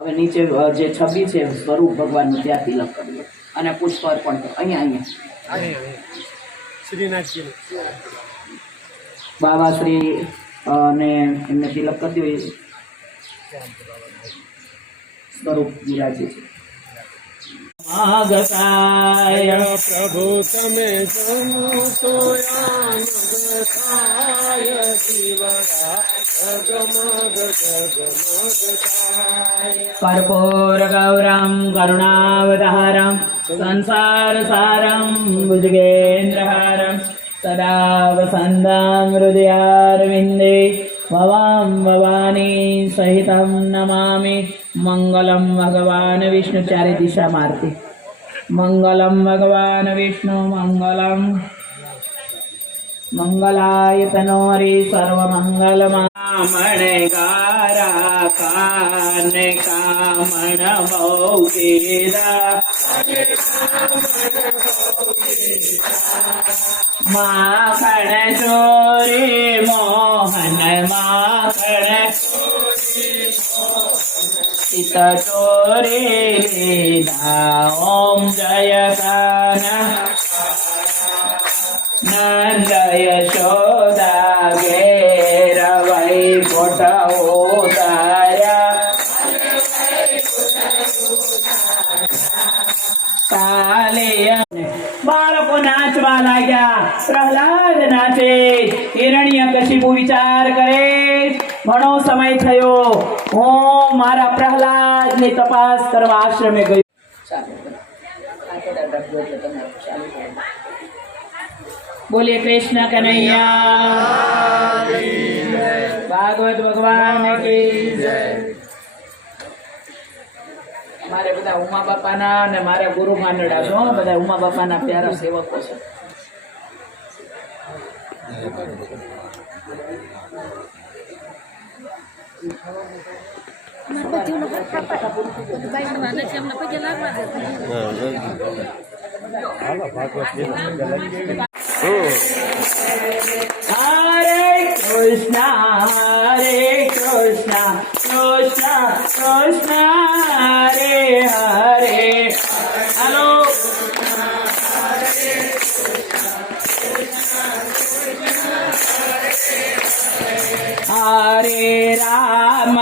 હવે નીચે જે છબી છે સ્વરૂપ ભગવાનનું ત્યાં તિલક કરીએ અને પુષ્પ અર્પણ કરો. અહીંયા શ્રીનાથજી બાબાશ્રી અને એમને તિલક કરી દો. સ્વરૂપ બિરાજે છે. માગતાય પ્રભુ તમે જનો તો મગતાય જીવરા જગમગ જગમગતાય कर्पूर गौरम करुणावतारम संसार सारम भुजगेन्द्रहारम सदा वसन्तं हृदयारविन्दे भवां भवानी सहितं नमामि. मंगलम भगवान विष्णु. चारे दिशा मारती. मंगलम भगवान विष्णु मंगलम मंगलाय तनो हरि सर्वमंगलमामणे गारा काने कामण भौकीदा माखण चोरी मोहन माखण चित चोरी लीला ओम जय कान नंद यशोदा घेर वैकुंठ उतार्या કાલે બાળકો નાચવા લાગ્યા. પ્રહલાદ નાચે. હિરણ્યકશિપુ વિચાર કરે ઘણો સમય થયો, હું મારા પ્રહલાદની તપાસ કરવા આશ્રમે ગયો. બોલીએ કૃષ્ણ કનૈયા ભાગવત ભગવાન કી જય. મારે બધા ઉમા બાપાના અને મારા ગુરુ માંડડા છો. બધા ઉમા બાપાના પ્યારા સેવકો છે. હરે કૃષ્ણ કૃષ્ણ કૃષ્ણ હરે હરે. હાલો હરે રામ